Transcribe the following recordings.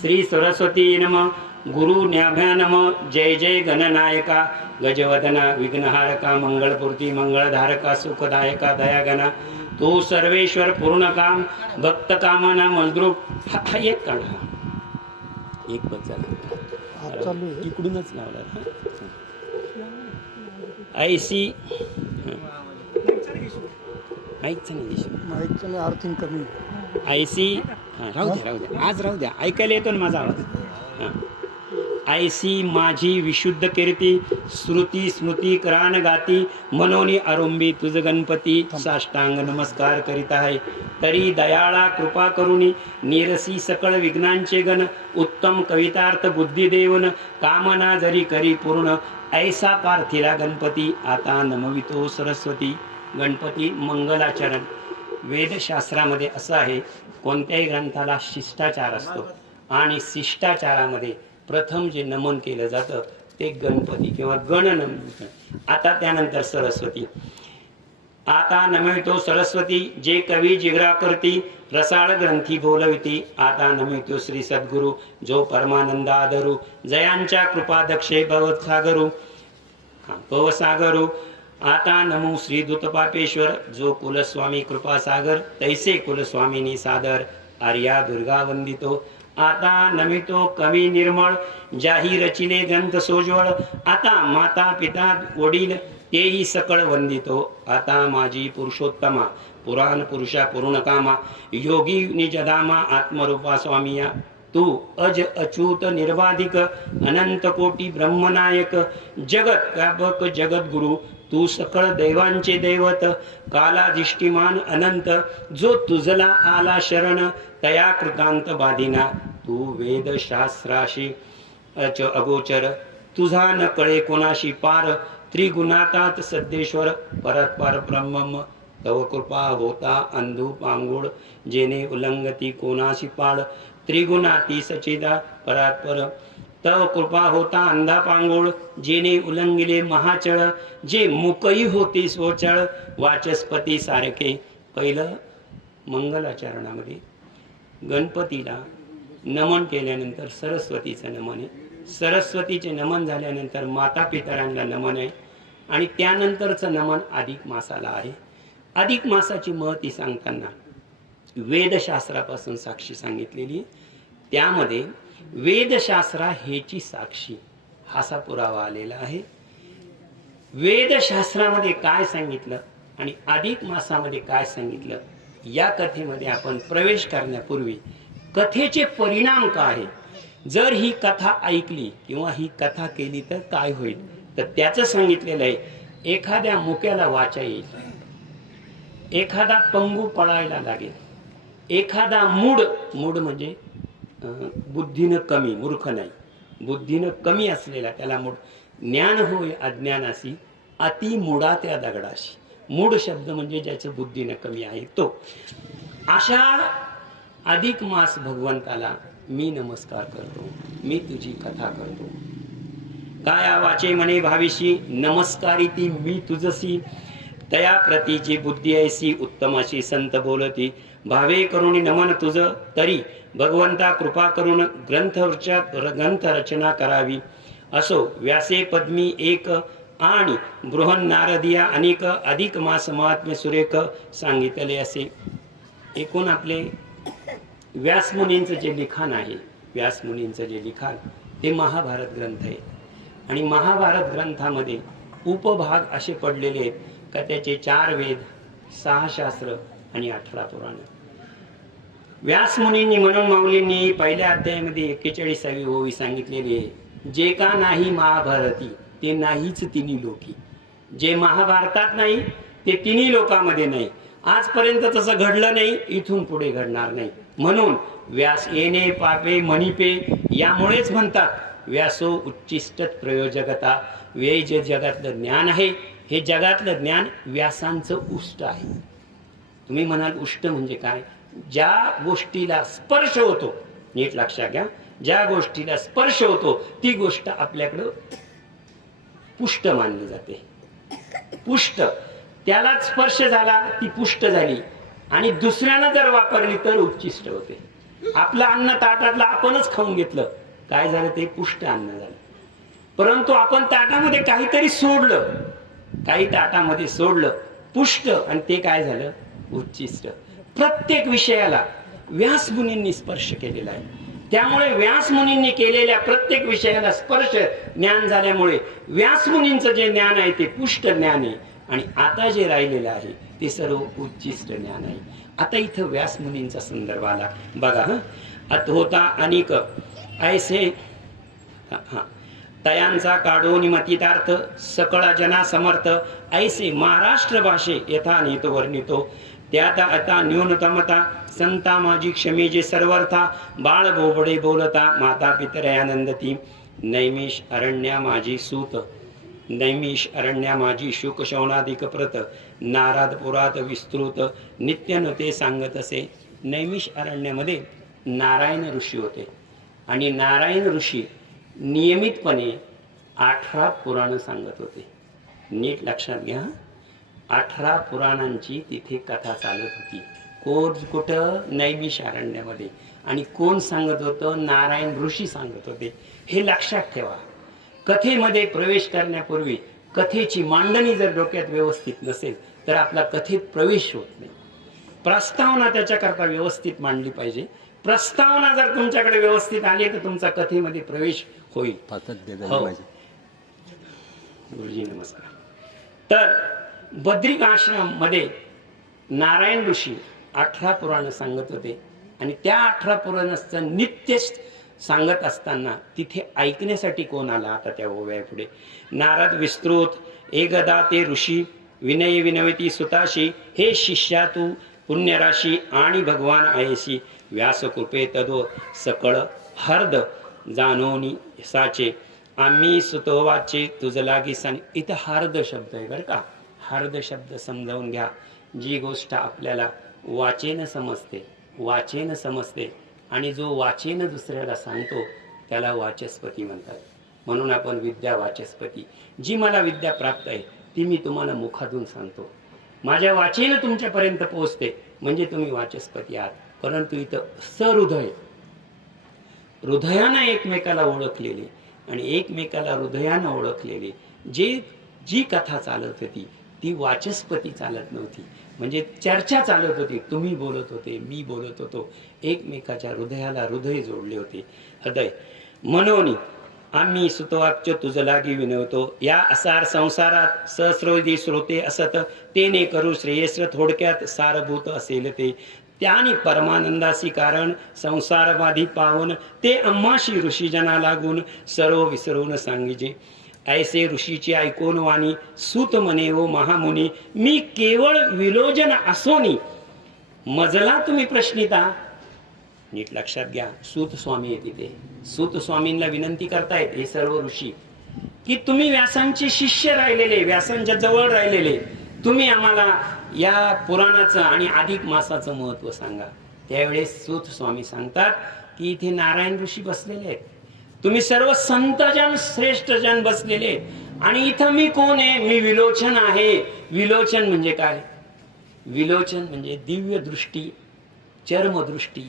श्री सरस्वती नम गुरुज्ञाभ्या नम जय जय गणनायका गजवदना विघ्नहारका मंगलपूर्ती मंगळधारका सुखदायका दयागणा तू सर्वेश्वर पूर्णकाम भक्त कामना मलद्रूप हा एक काढा एक बच्चा इकडूनच लावला ऐसी माईकचं अर्थिंग कमी ऐसी राहू द्या आज राहू द्या ऐकायला येतो ना माझा आवाज हां ऐसी माझी विशुद्ध कीर्ती श्रुती स्मृती कराण गाती मनोनी आरंभी तुझ गणपती साष्टांग नमस्कार करीत आहे तरी दयाळा कृपा करुणी निरसी सकळ विघ्नांचे गण उत्तम कवितार्थ बुद्धी देवन कामना जरी करी पूर्ण ऐसा पार्थिला गणपती आता नमवितो सरस्वती. गणपती मंगलाचरण. वेदशास्त्रामध्ये असं आहे कोणत्याही ग्रंथाला शिष्टाचार असतो आणि शिष्टाचारामध्ये प्रथम जे नमन केलं जातं ते गणपती किंवा गणनमन. आता त्यानंतर सरस्वती. आता नमवितो सरस्वती जे कवी जिगरा करती रसाळ ग्रंथी बोलविती. आता नमवितो श्री सद्गुरु जो परमानंद आदरू जयांच्या कृपा दक्षे भवसागरू भवसागरू. आता नमो श्री दूतपापेश्वर जो कुलस्वामी कृपासागर तैसे कुलस्वामिनी सादर आर्या दुर्गा वंदितो. आता नमितो कवी निर्मळ जाही रचिले ग्रंथ सोजवळ. आता माता पिता वडील तेही सकळ वंदितो. आता माझी पुरुषोत्तमा पुराण पुरुषा पूर्णकामा योगी निजदामा आत्मरूपा स्वामिया तू अज अच्युत निर्वाधिक अनंत कोटी ब्रह्मनायक जगत व्यापक जगद्गुरु तू सकळ देवांचे दैवत कालाधिष्टिमान अनंत जो तुझला आला शरण तया कृतांत बाधिना. तू वेद शास्त्राशी अगोचर तुझा न कळे कोणाशी पार त्रिगुणातात सद्देश्वर परत्पर ब्रह्म तव कृपा होता अंधू पांगुळ जेने उल्लंघती कोणाशी पाळ. त्रिगुणाती सचिदा परात्पर तव कृपा होता अंधा पांगोळ जेने उल्लंघिले महाचळ. जे मुकई होती स्वचळ वाचस्पती सारखे. पहिलं मंगलाचरणामध्ये गणपतीला नमन केल्यानंतर सरस्वतीचं नमन आहे. सरस्वतीचे नमन झाल्यानंतर माता पितरांना नमन आहे आणि त्यानंतरचं नमन अधिक मासाला आहे. अधिक मासाची महती सांगताना वेदशास्त्रापासून साक्षी सांगितलेली. त्यामध्ये वेदशास्त्रा हेची साक्षी हासा पुरावा आलेला आहे. वेदशास्त्रामध्ये काय सांगितलं आणि अधिक मासामध्ये काय सांगितलं या कथेमध्ये आपण प्रवेश करण्यापूर्वी कथेचे परिणाम काय आहे, जर ही कथा ऐकली किंवा ही कथा केली तर काय होईल, तर त्याचं सांगितलेलं आहे. एखाद्या मुक्याला वाचा येईल, एखादा पंगू पळायला लागेल, एखादा मूड म्हणजे बुद्धीनं कमी मूर्ख नाही, बुद्धीनं कमी असलेला त्याला मूड. ज्ञान होय अज्ञानासी अति मुडा त्या दगडाशी. मूड शब्द म्हणजे ज्याचं बुद्धीनं कमी आहे तो. अशा अधिक मास भगवंताला मी नमस्कार करतो, मी तुझी कथा करतो. काया वाचे म्हणे भाविशी नमस्कारी ती मी तुझसी. तया प्रतीची बुद्धी ऐसी उत्तम अशी संत बोलती. भावे करून नमन तुझ तरी भगवंता कृपा करून ग्रंथ रचना करावी. असो व्यासे पद्मी एक आणि बृहन नारदिया अनेक अधिक मास महात्म्य सुरेख सांगितले असे. एकूण आपले व्यासमुनींचं जे लिखाण आहे, व्यासमुनींचं जे लिखाण ते महाभारत ग्रंथ आहे आणि महाभारत ग्रंथामध्ये उपभाग असे पडलेले आहेत का त्याचे 4 वेद 6 शास्त्र आणि 18 पुराण. व्यासमुनींनी म्हणून माऊलींनी पहिल्या अध्यायामध्ये 41वी ओवी सांगितलेली आहे. जे का नाही महाभारती ते नाहीच तिन्ही लोकी. जे महाभारतात नाही ते तिन्ही लोकांमध्ये नाही. आजपर्यंत तसं घडलं नाही, इथून पुढे घडणार नाही. म्हणून व्यास येणे पापे मणिपे यामुळेच म्हणतात व्यासो उच्चिष्टत प्रयोजकता. वे जे जगातलं ज्ञान आहे हे जगातलं ज्ञान व्यासांचं उष्ट आहे. तुम्ही म्हणाल उष्ट म्हणजे काय? ज्या गोष्टीला स्पर्श होतो, नीट लक्षात घ्या, ज्या गोष्टीला स्पर्श होतो ती गोष्ट आपल्याकडं पुष्ट मानली जाते. पुष्ट त्याला स्पर्श झाला ती पुष्ट झाली आणि दुसऱ्यानं जर वापरली तर उच्चिष्ट होते. आपलं अन्न ताटातलं आपणच खाऊन घेतलं, काय झालं ते पुष्ट अन्न झालं. परंतु आपण ताटामध्ये काहीतरी सोडलं, काही ताटामध्ये सोडलं पुष्ट, आणि ते काय झालं उच्चिष्ट. प्रत्येक विषयाला व्यास मुनींनी स्पर्श केलेला आहे. त्यामुळे व्यास मुनींनी केलेल्या प्रत्येक विषयाला स्पर्श ज्ञान झाल्यामुळे व्यास मुनींचं जे ज्ञान आहे ते पुष्ट ज्ञान आहे, आणि आता जे राहिलेलं आहे ते सर्व उच्चिष्ट ज्ञान आहे. आता इथं व्यास मुनींचा संदर्भ आला बघा. अत होता अनेक ऐसे तयांचा काढून मतितार्थ सकळ जना समर्थ ऐसे महाराष्ट्र भाषे यथा नेतो वर्णितो. त्यात आता न्यूनतमता संता माझी क्षमी जे सर्वर्था बाळ बोबडे बोलता माता पितरयानंदती. नैमिष अरण्या माझी सूत नैमिष अरण्या माझी शुक शौनाधिक प्रत नारद पुरात विस्तृत नित्य नते सांगत असे. नैमिष अरण्यामध्ये नारायण ऋषी होते, आणि नारायण ऋषी नियमितपणे 18 पुराण सांगत होते. नीट लक्षात घ्या, 18 पुराणांची तिथे कथा चालत होती. कुठं नैमिष अरण्यामध्ये. आणि कोण सांगत होतं? नारायण ऋषी सांगत होते. हे लक्षात ठेवा. कथेमध्ये प्रवेश करण्यापूर्वी कथेची मांडणी जर डोक्यात व्यवस्थित नसेल तर आपला कथेत प्रवेश होत नाही. प्रस्तावना त्याच्याकरता व्यवस्थित मांडली पाहिजे. प्रस्तावना जर तुमच्याकडे व्यवस्थित आली तर तुमचा कथेमध्ये प्रवेश होईल. गुरुजी नमस्कार. तर बद्रिक आश्रम मध्ये नारायण ऋषी 18 पुराण सांगत होते, आणि त्या 18 पुराणाचं नित्य सांगत असताना तिथे ऐकण्यासाठी कोण आला? आता त्या ओव्या पुढे नारद विस्तृत एकदा ते ऋषी विनय विनवती सुताशी हे शिष्या तू पुण्यराशी आणि भगवान आहेसी व्यास कृपे तदो सकळ हर्द जानोनी साचे आम्ही सुतो वाचे तुझ लागी साने. इथं हार्द शब्द आहे बरं का. हार्द शब्द समजावून घ्या. जी गोष्ट आपल्याला वाचेन समजते आणि जो वाचेन दुसऱ्याला सांगतो त्याला वाचस्पती म्हणतात. म्हणून आपण विद्या वाचस्पती. जी मला विद्या प्राप्त आहे ती मी तुम्हाला मुखातून सांगतो, माझ्या वाचेन तुमच्यापर्यंत पोहोचते, म्हणजे तुम्ही वाचस्पती आहात. परंतु इथं सहृदय, हृदयानं एकमेकाला ओळखलेले आणि एकमेकाला हृदयानं ओळखलेले जी कथा चालत होती ती वाचस्पती चालत नव्हती. म्हणजे चर्चा चालत होती. तुम्ही बोलत होते, मी बोलत होतो, एकमेकाच्या हृदयाला हृदय जोडले होते. हृदय मनोनी आम्ही सुतवाक्य तुझ लागी विनवतो. या असार संसारात सहस्रोदी श्रोते असत तेने करू श्रेयस्र. थोडक्यात सारभूत असेल ते त्यानी परमानंदासी कारण संसारवादी पावन ते अम्माशी ऋषीजना लागून सर्व विसरून सांगिजे. ऐसे ऋषीची ऐकून वाणी सूत म्हणे ओ महामुनी मी केवळ विलोचन असोनी मजला तुम्ही प्रश्निता. नीट लक्षात घ्या. सूत स्वामी आहे तिथे. सूत स्वामींना विनंती करतायत हे सर्व ऋषी की तुम्ही व्यासांचे शिष्य राहिलेले, व्यासांच्या जवळ राहिलेले, तुम्ही आम्हाला या पुराणाचं आणि अधिक मासाचं महत्व सांगा. त्यावेळेस सूत स्वामी सांगतात की इथे नारायण ऋषी बसलेले आहेत, तुम्ही सर्व संतजन श्रेष्ठ जन बसलेले, आणि इथं मी कोण आहे? मी विलोचन आहे. विलोचन म्हणजे काय? विलोचन म्हणजे दिव्य दृष्टी, चर्मदृष्टी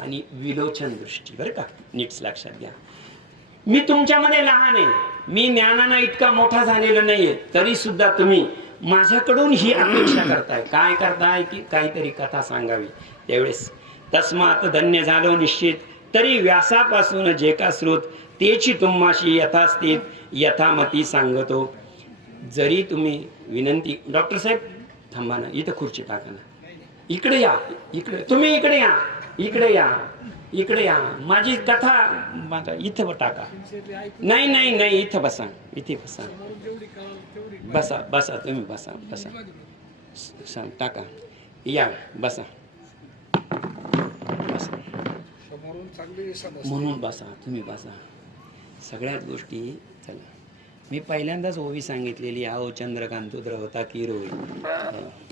आणि विलोचन दृष्टी. बरं का, नीट लक्षात घ्या. मी तुमच्यामध्ये लहान आहे, मी ज्ञानानं इतका मोठा झालेला नाहीये, तरी सुद्धा तुम्ही माझ्याकडून ही अपेक्षा करताय. काय करताय? की काहीतरी कथा सांगावी. त्यावेळेस तस्मात धन्य झालो निश्चित तरी व्यासापासून जे का स्रोत तेची तुम्हाशी यथास्थित यथामती सांगतो. जरी तुम्ही विनंती, डॉक्टर साहेब थांबा ना, इथं खुर्ची टाका ना, इकडे या, इकडे तुम्ही इकडे या, इकडे या, इकडे या, माझी कथा इथं टाका. नाही नाही नाही, इथं बसा, इथे बसा, बसा बसा, तुम्ही बसा बसा, सांग टाका, या बसा बसा, म्हणून बसा, तुम्ही बसा. सगळ्याच गोष्टी चला. मी पहिल्यांदाच ओवी सांगितलेली आओ चंद्रकांत द्रवता की रोई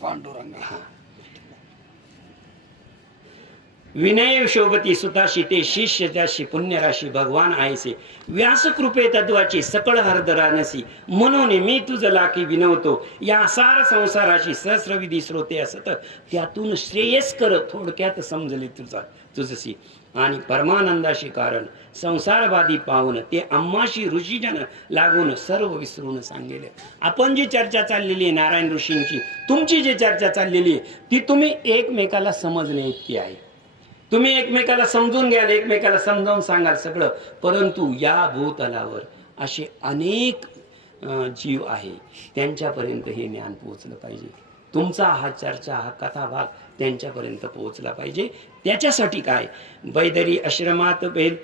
पांडुरंग. हा विनय शोभती सुताशी ते शिष्य त्याशी पुण्यराशी भगवान आहेसे व्यास कृपे तत्वाची सकळ हरदरानसी म्हणून मी तुझ लाकी विनवतो. या सार संसाराशी सहस्रविधी श्रोते असत त्यातून श्रेयस्कर थोडक्यात समजले तुझसी. आणि परमानंदाशी कारण संसारवादी पावन ते अम्माशी ऋषीजन लागून सर्व विसरून सांगेले. आपण जी चर्चा चाललेली आहे नारायण ऋषींची, तुमची जी चर्चा चाललेली आहे ती तुम्ही एकमेकाला समजणे इतकी आहे. तुम्ही एकमेकाला समजून घ्याल, एकमेकाला समजावून सांगाल सगळं, परंतु या भूतलावर असे अनेक जीव आहे, त्यांच्यापर्यंत हे ज्ञान पोहोचलं पाहिजे. तुमचा हा चर्चा, हा कथाभाग त्यांच्यापर्यंत पोहोचला पाहिजे. त्याच्यासाठी काय, बैदरी आश्रमात बेल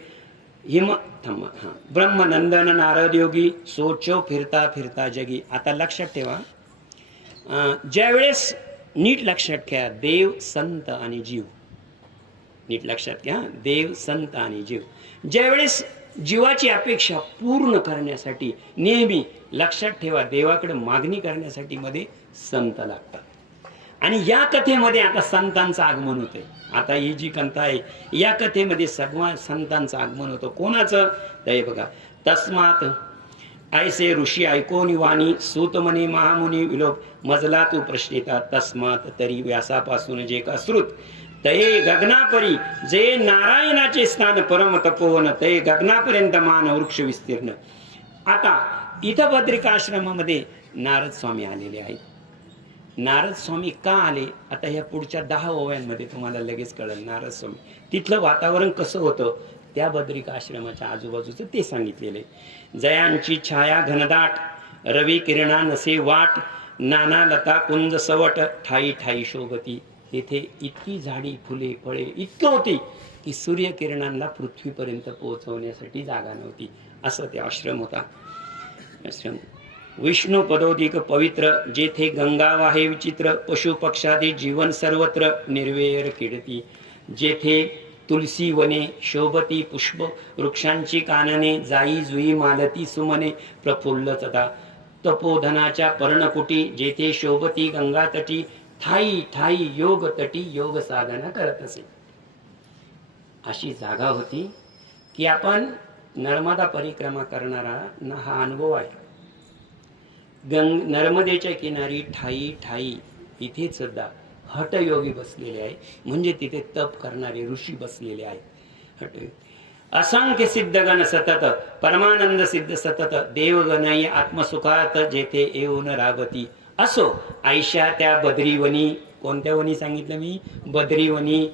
हिम थांबा हां ब्रह्मनंदन नारद योगी सोचो फिरता फिरता जगी. आता लक्षात ठेवा, ज्यावेळेस नीट लक्षात ठेवा, देव संत आणि जीव, नीट लक्षात घ्या, देव संत आणि जीव. ज्यावेळेस जीवाची अपेक्षा पूर्ण करण्यासाठी नेहमी लक्षात ठेवा, देवाकडे मागणी करण्यासाठी मध्ये संत लागतात. आणि या कथेमध्ये आता संतांचं आगमन होतंय. आता ही जी कथा आहे या कथेमध्ये सगळ्या संतांचं आगमन होतं. कोणाचं, ते बघा, तस्मात ऐसे ऋषी ऐकोनी वाणी सूत म्हणे महामुनी विलोप मजला तू प्रश्निता. तस्मात तरी व्यासापासून जे का श्रुत ते गगनापरी जे नारायणाचे स्थान परम तपोवन ते गगनापर्यंत मान वृक्ष विस्तीर्ण. आता इथं बद्रिकाश्रमामध्ये नारद स्वामी आलेले आहेत. नारद स्वामी का आले, आता ह्या पुढच्या 10 ओव्यांमध्ये तुम्हाला लगेच कळेल. नारद स्वामी तिथलं वातावरण कसं होतं त्या बद्रिकाश्रमाच्या आजूबाजूचं ते सांगितलेले. जयांची छाया घनदाट रवी किरणा नसे वाट नाना लता कुंज सवट ठाई ठाई शोभती. तेथे इतकी झाडी फुले फळे इतकं होती की सूर्यकिरणांना पृथ्वीपर्यंत पोहोचवण्यासाठी जागा नव्हती. असं ते आश्रम होता. आश्रम विष्णू पदोदिक पवित्र जेथे गंगा वाहे विचित्र पशु पक्षादी जीवन सर्वत्र निर्वेर किडती. जेथे तुलसी वने शोभती पुष्प वृक्षांची कानने जाई जुई मालती सुमने प्रफुल्ल तथा तपोधनाच्या पर्णकुटी. जेथे शोभती गंगा तटी ठाई ठाई योग तटी योग साधना करत असे. अशी जागा होती की आपण नर्मदा परिक्रमा करणारा हा अनुभव आहे. नर्मदेच्या किनारी ठाई ठाई इथे सुद्धा हठयोगी बसलेले आहे, म्हणजे तिथे तप करणारे ऋषी बसलेले आहेत. हठ असंख्य सिद्धगण सतत परमानंद सिद्ध सतत देवगणय आत्मसुखात जेथे येऊन राबती. असो आयशा त्या बद्रीवनी, कोणत्या वनी सांगितलं मी, बद्रीवनी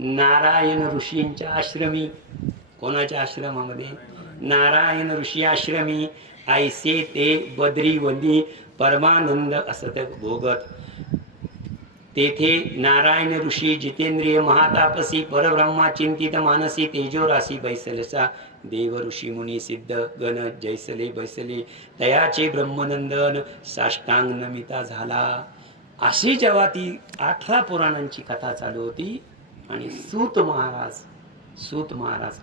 नारायण ऋषींच्या आश्रमी. कोणाच्या आश्रमामध्ये, नारायण ऋषी आश्रमी. ऐसे ते बद्रीवनी परमानंद असत भोगत. तेथे नारायण ऋषी जितेंद्रिय महातापसी परब्रह्मा चिंतित मानसी तेजोराशी बैसलसा. देव ऋषी मुनी सिद्ध गण जैसले बैसले तयाचे ब्रह्मनंदन साष्टांग नमिता झाला. अशी जेव्हा ती 18 पुराणांची कथा चालू होती आणि सूत महाराज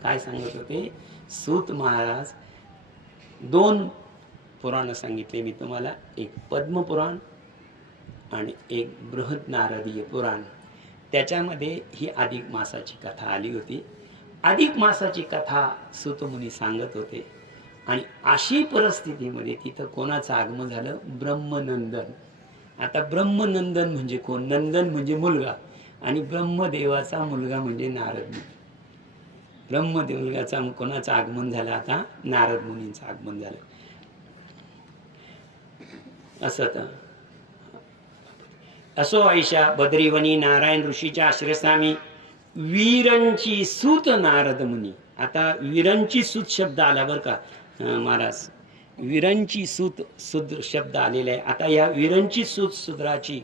काय सांगत होते. सूत महाराज 2 पुराण सांगितले मी तुम्हाला, एक पद्मपुराण आणि एक बृहद नारदीय पुराण. त्याच्यामध्ये ही अधिक मासाची कथा आली होती. अधिक मासाची कथा सूतमुनी सांगत होते आणि अशी परिस्थितीमध्ये तिथं कोणाचं आगमन झालं, ब्रह्मनंदन. आता ब्रह्मनंदन म्हणजे कोण, नंदन म्हणजे मुलगा आणि ब्रह्मदेवाचा मुलगा म्हणजे नारद. ब्रह्मदेव मुलगाचा कोणाचं आगमन झालं, आता नारद मुनींचं आगमन झालं. असं असो आयशा बद्रीवनी नारायण ऋषीच्या आश्रयस्थानी वीरांची सूत नारद मुनी. आता वीरांची सूत शब्द आला बरं का महाराज, वीरांची सूत सूद्र शब्द आलेला आहे. आता या वीरांची सूत सूद्राची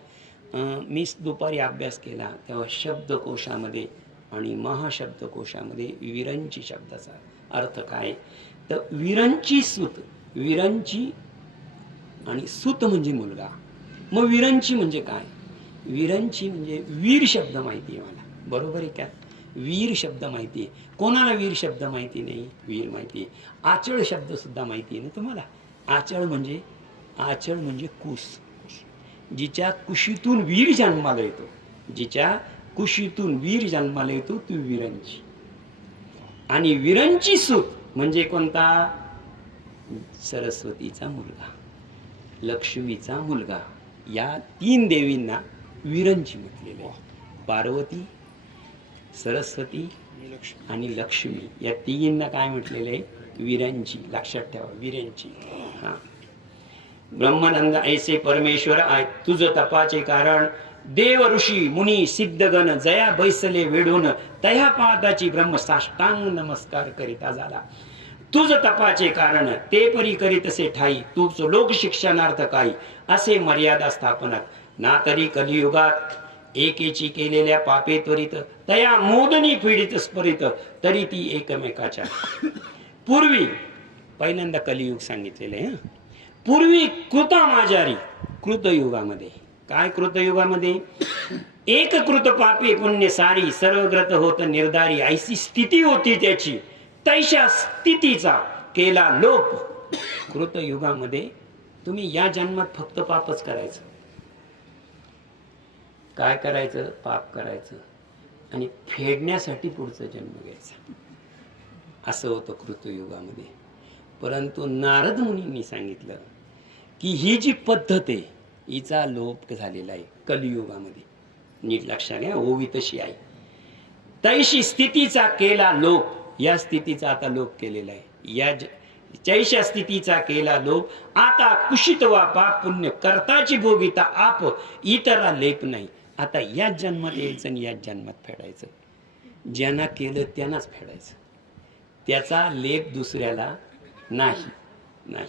मी दुपारी अभ्यास केला तेव्हा शब्दकोशामध्ये आणि महाशब्दकोशामध्ये वीरांची शब्दाचा अर्थ काय, तर वीरांची सूत, वीरांची आणि सूत म्हणजे मुलगा. मग वीरांची म्हणजे काय, वीरांची म्हणजे वीर शब्द माहिती आहे मला, बरोबर आहे का, वीर शब्द माहिती आहे. कोणाला वीर शब्द माहिती नाही, वीर माहिती आहे. आचळ शब्द सुद्धा माहिती आहे ना तुम्हाला. आचळ म्हणजे कुश, जिच्या कुशीतून वीर जन्माला येतो, जिच्या कुशीतून वीर जन्माला येतो ती वीरांची. आणि वीरांची सूत म्हणजे कोणता, सरस्वतीचा मुलगा, लक्ष्मीचा मुलगा. या 3 देवींना वीरांची म्हटलेले आहे. पार्वती, सरस्वती आणि लक्ष्मी या तिघींना काय म्हटलेलं आहे? वीरांची. लक्षात ठेवा, वीरांची. हा, ब्रह्मानंद ऐसे परमेश्वर आहे तुझ तपाचे कारण, देव ऋषी मुनी सिद्धगण जया बैसले वेडून, तया पादाची ब्रह्म साष्टांग नमस्कार करिता झाला. तुझ तपाचे कारण ते परी करीतसे ठाई, तूच लोक शिक्षणार्थ काही असे मर्यादा स्थापनात. ना तरी कलियुगात एकेची केलेल्या पापे त्वरित, तया मोदनी पीडित स्फरित, तरी ती एकमेकाच्या. पूर्वी पहिल्यांदा कलियुग सांगितलेले आहे. पूर्वी कृता माजारी, कृतयुगामध्ये काय? कृतयुगामध्ये एक कृत पापे पुण्य सारी, सर्वग्रत होत निर्धारी, ऐसी स्थिती होती त्याची, तैशा स्थितीचा केला लोप. कृतयुगामध्ये तुम्ही या जन्मात फक्त पापच करायचं. काय करायचं? पाप करायचं आणि फेडण्यासाठी पुढचा जन्म घ्यायचा. असं होतं कृतयुगामध्ये. परंतु नारद मुनींनी सांगितलं की ही जी पद्धत आहे हिचा लोप झालेला आहे कलियुगामध्ये. नीट लक्षात घ्या, ओवी तशी आहे. तैशी स्थितीचा केला लोप, या स्थितीचा आता लोप केलेला आहे. या चैशा स्थितीचा केला लोप, आता कुशित वा पाप पुण्य करताची भोगिता आप, इतरा लेप नाही. आता याच जन्मात यायचं आणि याच जन्मात फेडायचं. ज्यांना केलं त्यांनाच फेडायचं, त्याचा लेप दुसऱ्याला नाही. नाही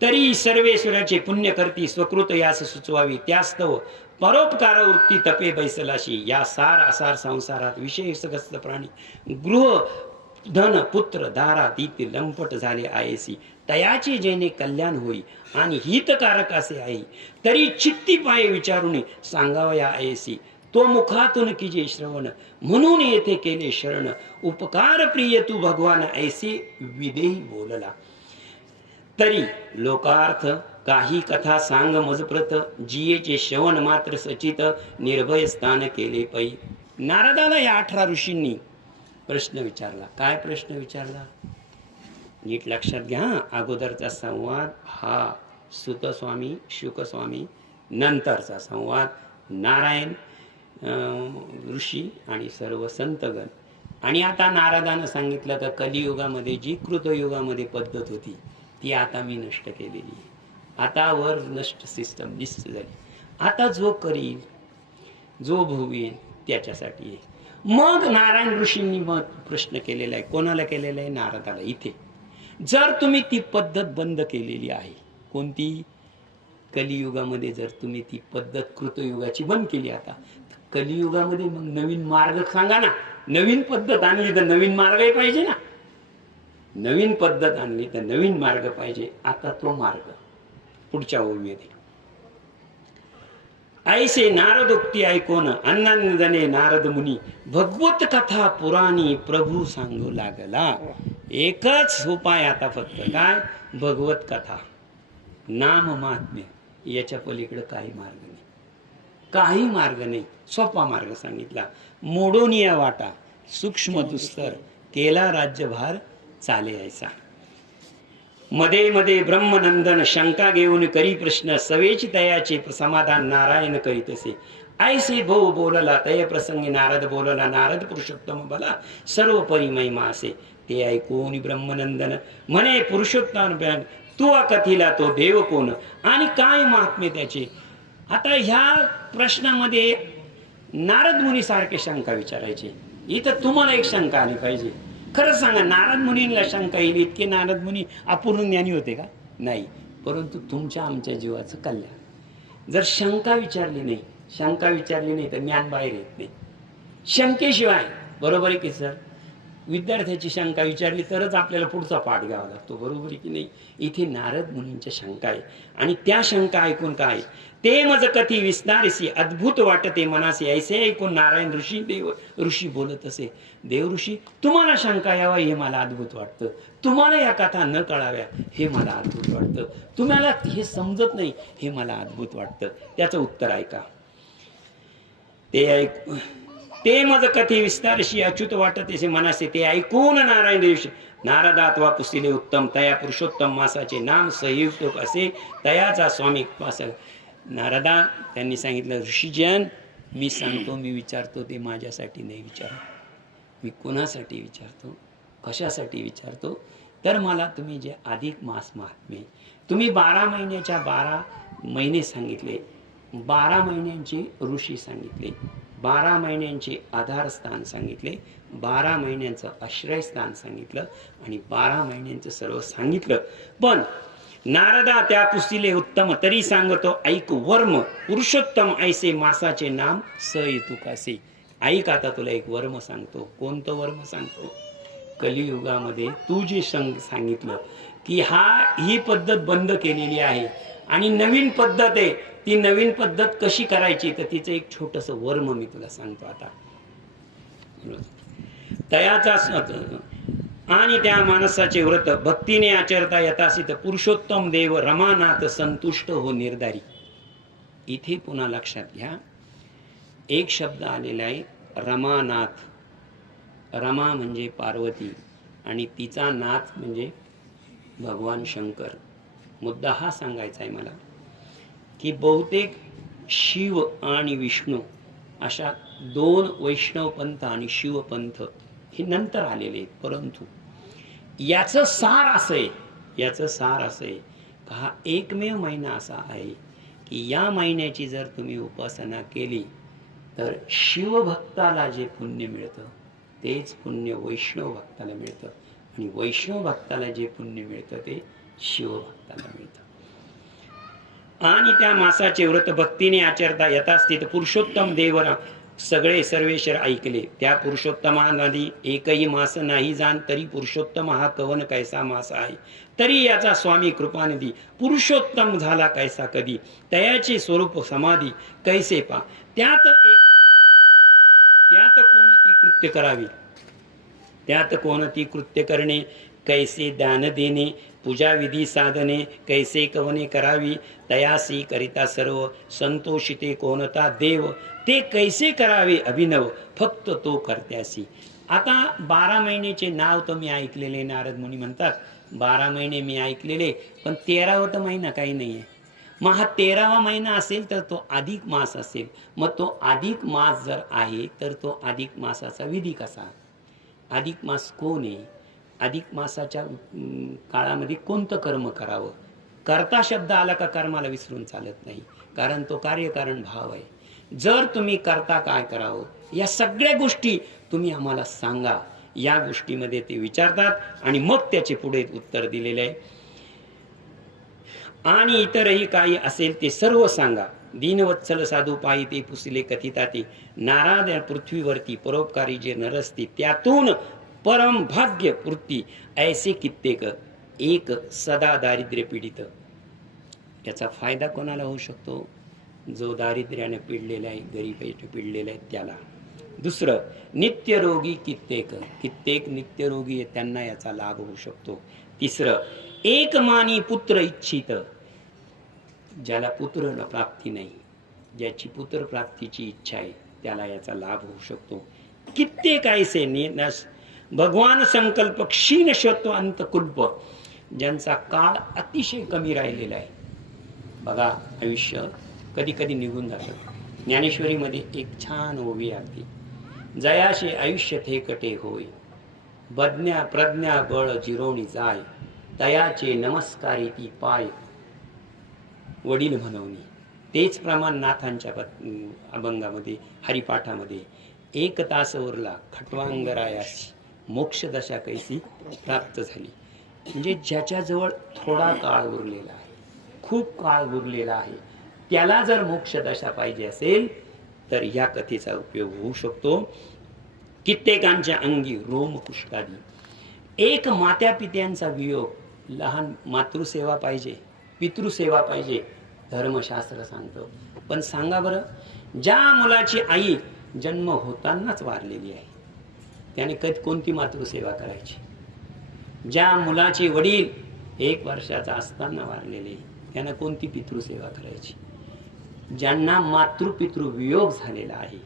तरी सर्वेश्वराचे पुण्य करती, स्वकृत यास सुचवावी त्यास्तव, परोपकार वृत्ती तपे बैसलाशी. या सार असार संसारात विषय सगस्त प्राणी, गृह धन पुत्र दारात इथे लंपट झाले आयसी, तयाचे जेणे कल्याण होई आणि हितकारक असे आहे, तरी चित्ती पाये विचारून सांगावया आयसी. तो मुखातून की जे श्रवण, म्हणून येथे केले शरण, उपकार प्रिय तू भगवान ऐसे विदेही बोलला. तरी लोकार्थ काही कथा सांग मजप्रत, जियेचे श्रवण मात्र सचित, निर्भय स्थान केले पै. नारदाला या 18 ऋषींनी प्रश्न विचारला. काय प्रश्न विचारला? नीट लक्षात घ्या. अगोदरचा संवाद हा सुतस्वामी शुकस्वामी, नंतरचा संवाद नारायण ऋषी आणि सर्व संतगण. आणि आता नारदानं सांगितलं का कलियुगामध्ये जी कृतयुगामध्ये पद्धत होती ती आता मी नष्ट केलेली आहे. आता वर नष्ट सिस्टम निश्चित झाली. आता जो करील जो भोगेल त्याच्यासाठी आहे. मग नारायण ऋषींनी मग प्रश्न केलेला आहे. कोणाला केलेला आहे? नारदाला. इथे जर तुम्ही ती पद्धत बंद केलेली आहे, कोणती? कलियुगामध्ये जर तुम्ही ती पद्धत कृतयुगाची बंद केली, आता कलियुगामध्ये मग नवीन मार्ग सांगा ना. नवीन पद्धत आणली तर नवीन मार्गही पाहिजे ना. नवीन पद्धत आणली तर नवीन मार्ग पाहिजे. आता तो मार्ग पुढच्या ओळीमध्ये. ऐसे नारदोक्ती ऐकून अन्नानंदने नारद मुनी, भगवत कथा पुराणी प्रभू सांगू लागला. एकच उपाय आता फक्त काय? भगवत कथा, नाम महात्म्य. याच्या पलीकडे काही मार्ग नाही, काही मार्ग नाही. सोपा मार्ग सांगितला. मोडोनिया वाटा सूक्ष्म दुस्तर, केला राज्यभार चाले ऐसा. मध्ये मध्ये ब्रह्मनंदन शंका घेऊन करी प्रश्न, सवेची तयाचे समाधान नारायण करीतसे. ऐसे भाऊ बोलला तय प्रसंगी नारद बोलला, नारद पुरुषोत्तम बला सर्व परिमहिमा असे. ते ऐकून ब्रह्मनंदन म्हणे, पुरुषोत्तम तू कथिला तो देव कोण आणि काय महात्म्य त्याचे. आता ह्या प्रश्नामध्ये नारद मुनी सारखे शंका विचारायचे. इथं तुम्हाला एक शंका आली पाहिजे. खरं सांगा, नारद मुनींना शंका येईल इतके नारद मुनी अपूर्ण ज्ञानी होते का? नाही. परंतु तुमच्या आमच्या जीवाचं कल्याण. जर शंका विचारली नाही, शंका विचारली नाही तर ज्ञान बाहेर येत नाही. शंकेशिवाय, बरोबर आहे की सर? विद्यार्थ्याची शंका विचारली तरच आपल्याला पुढचा पाठ घ्यावा लागतो, बरोबर आहे की नाही? इथे नारद मुनींच्या शंका आहे आणि त्या शंका ऐकून काय? ते मज कथी विस्तारिसी अद्भुत वाटते मनासी. ऐसे ऐकून नारायण ऋषी देव ऋषी बोलत असे. देव ऋषी, तुम्हाला शंका यावा हे मला अद्भुत वाटतं, तुम्हाला या कथा न कळाव्या हे मला अद्भुत वाटतं, तुम्हाला हे समजत नाही हे मला अद्भुत वाटतं. त्याचं उत्तर ऐका. ते मज कथी विस्तारशी अच्युत वाटत असे मनासे. ते ऐकून नारायण ऋषी नारदात वा पुसिले उत्तम, तया पुरुषोत्तम मासाचे नाम संयुक्त असे, तयाचा स्वामी पास. नारदा त्यांनी सांगितलं, ऋषीजन मी सांगतो, मी विचारतो ते माझ्यासाठी नाही विचारत. मी कोणासाठी विचारतो, कशासाठी विचारतो? तर मला तुम्ही जे अधिक मास महात्म्य, तुम्ही 12 महिन्याच्या 12 महिने सांगितले, 12 महिन्यांचे ऋषी सांगितले, 12 महिन्यांचे आधारस्थान सांगितले, 12 महिन्यांचं आश्रयस्थान सांगितलं आणि 12 महिन्यांचं सर्व सांगितलं. पण नारदा त्या पुस्तिले उत्तम तरी सांगतो ऐक वर्म पुरुषोत्तम ऐसे मासाचे नाम स येतू कासे. ऐक आता तुला एक वर्म सांगतो. कोणतं वर्म सांगतो? कलियुगामध्ये तू जे सांगितलं की ही पद्धत बंद केलेली आहे आणि नवीन पद्धत आहे, ती नवीन पद्धत कशी करायची तर तिचं एक छोटस वर्म मी तुला सांगतो आता. तयाचा आणि त्या माणसाचे व्रत भक्तीने आचरता यथासित पुरुषोत्तम देव रमानाथ संतुष्ट हो निर्धारी. इथे पुन्हा लक्षात घ्या, एक शब्द आलेला आहे रमानाथ. रमा म्हणजे पार्वती आणि तिचा नाथ म्हणजे भगवान शंकर. मुद्दा हा सांगायचा आहे मला की बहुतेक शिव आणि विष्णू अशा 2 वैष्णव पंथ आणि शिव पंथ हे नंतर आलेले आहेत. परंतु याचं सार असं आहे का हा एकमेव महिना असा आहे की या महिन्याची जर तुम्ही उपासना केली तर शिवभक्ताला जे पुण्य मिळतं तेच पुण्य वैष्णव भक्ताला मिळतं आणि वैष्णव भक्ताला जे पुण्य मिळतं ते शिवभक्ताला मिळतं. आणि त्या मासाचे व्रत भक्तीने आचरता यथास्थित पुरुषोत्तम देवरा सगळे सर्वेश्वर ऐकले. त्या पुरुषोत्तमामध्ये एकही मास नाही जाण तरी पुरुषोत्तम हा कवन कैसा मास आहे. तरी याचा स्वामी कृपानिधी पुरुषोत्तम झाला कैसा कधी. तयाचे स्वरूप समाधी कैसे पा. त्यात कोणती कृत्य करावी, त्यात कोणती कृत्य करणे, कैसे दान देणे, पूजा विधी साधने कैसे कवने करावी. तयासी करिता सर्व संतोषिते कोणता देव, ते कैसे करावे अभिनव फक्त तो करत्यासी. आता 12 महिन्याचे नाव तर मी ऐकलेले, नारद मुनी म्हणतात 12 महिने मी ऐकलेले, पण 13वा महिना काही नाहीये. मग हा 13वा महिना असेल तर तो अधिक मास असेल. मग तो अधिक मास जर आहे तर तो अधिक मासाचा विधी कसा? अधिक मास कोण आहे? अधिक मासाच्या काळामध्ये कोणतं कर्म करावं? कर्ता शब्द आला का कर्माला विसरून चालत नाही, कारण तो कार्यकारण भाव आहे. जर तुम्ही करता काय करावं या सगळ्या गोष्टी तुम्ही आम्हाला सांगा. या गोष्टीमध्ये ते विचारतात आणि मग त्याचे पुढे उत्तर दिलेले आहे. आणि इतरही काही असेल ते सर्व सांगा. दीनवत्सल साधू पायी ते पुसले कथिताती. नाराद पृथ्वीवरती परोपकारी जे नरस्ती त्यातून परम भाग्य पूर्ती ऐसे कित्येक एक सदा दारिद्र्य पीडित. याचा फायदा कोणाला होऊ शकतो? जो दारिद्र्याने पिडलेला आहे, गरीब पिडलेला आहे त्याला. दुसरं नित्यरोगी कित्येक नित्यरोगी आहे त्यांना याचा लाभ होऊ शकतो. तिसरं एक मानी पुत्र इच्छित, ज्याला पुत्र प्राप्ती नाही, ज्याची पुत्र प्राप्तीची इच्छा आहे त्याला याचा लाभ होऊ शकतो. कित्येक ऐसे निनस भगवान संकल्प क्षीण शत्व अंतकुल्प, ज्यांचा काळ अतिशय कमी राहिलेला आहे. बघा आयुष्य कधी कधी निघून जातं. ज्ञानेश्वरीमध्ये एक छान ओवी आहे, जयाशे आयुष्य थेकटे होय, बज्ञा प्रज्ञा बळ जिरोणी जाय, तयाचे नमस्कारी ती पाय वडील म्हणवणी. तेच प्रमाण नाथांच्या अभंगामध्ये हरिपाठामध्ये एक तास उरला खटवांगरायास मोक्षदशा कैसी प्राप्त झाली. म्हणजे ज्याच्याजवळ थोडा काळ उरलेला आहे, खूप काळ उरलेला आहे, त्याला जर मोक्षदशा पाहिजे असेल तर या कथेचा उपयोग होऊ शकतो. कित्येकांच्या अंगी रोम कुष्ठादी. एक मात्या पित्यांचा वियोग, लहान मातृसेवा पाहिजे, पितृसेवा पाहिजे, धर्मशास्त्र सांगतो. पण सांगा बरं, ज्या मुलाची आई जन्म होतानाच वारलेली आहे त्याने कोणती मातृसेवा करायची? ज्या मुलाचे वडील 1 वर्षाचा असताना वारलेले त्यानं कोणती पितृसेवा करायची? ज्यांना मातृपितृ वियोग झालेला आहे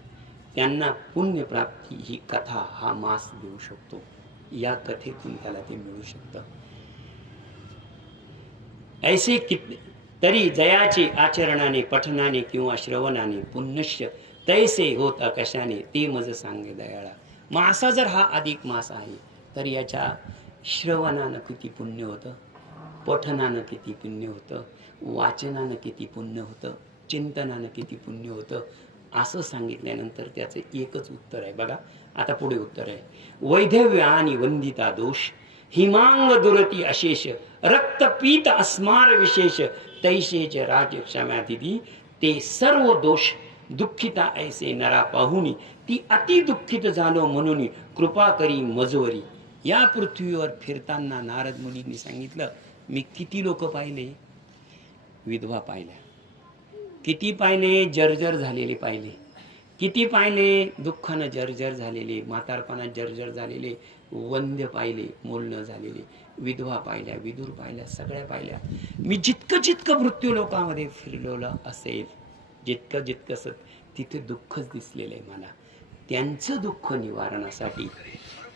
त्यांना पुण्यप्राप्ती ही कथा, हा मास देऊ शकतो. या कथेतून त्याला ते मिळू शकतं. ऐसे तरी जयाचे आचरणाने, पठनाने किंवा श्रवणाने पुण्यश्य तैसे होता कशाने ते मज सांगे दयाळा. मग असा जर हा अधिक मास आहे तर याच्या श्रवणानं किती पुण्य होतं, पठनानं किती पुण्य होतं, वाचनानं किती पुण्य होतं, चिंतनानं किती पुण्य होतं, असं सांगितल्यानंतर त्याचं एकच उत्तर आहे. बघा आता पुढे उत्तर आहे. वैधव्य आणि वंदिता दोष हिमांग दुरती अशेष रक्तपीत अस्मार विशेष तैशेच राज क्षम्यातिथी ते सर्व दोष दुःखिता ऐसे नरा पाहुनी ती अति दुःखित झालो म्हणून कृपा करी मजवरी. या पृथ्वीवर फिरताना नारद मुनींनी सांगितलं, मी किती लोक पाहिले, विधवा पाहिल्या, किती पाहिले जर्जर झालेले पाहिले, किती पाहिले दुःखानं जर्जर झालेले, म्हातारपणात जर्जर झालेले, वंद्य पाहिले, मूल न झालेले, विधवा पाहिल्या, विदूर पाहिल्या, सगळ्या पाहिल्या. मी जितकं जितकं मृत्यू लोकांमध्ये फिरलेलं असेल, जितकं जितकं तिथे दुःखच दिसलेलं आहे मला. त्यांचं दुःख निवारणासाठी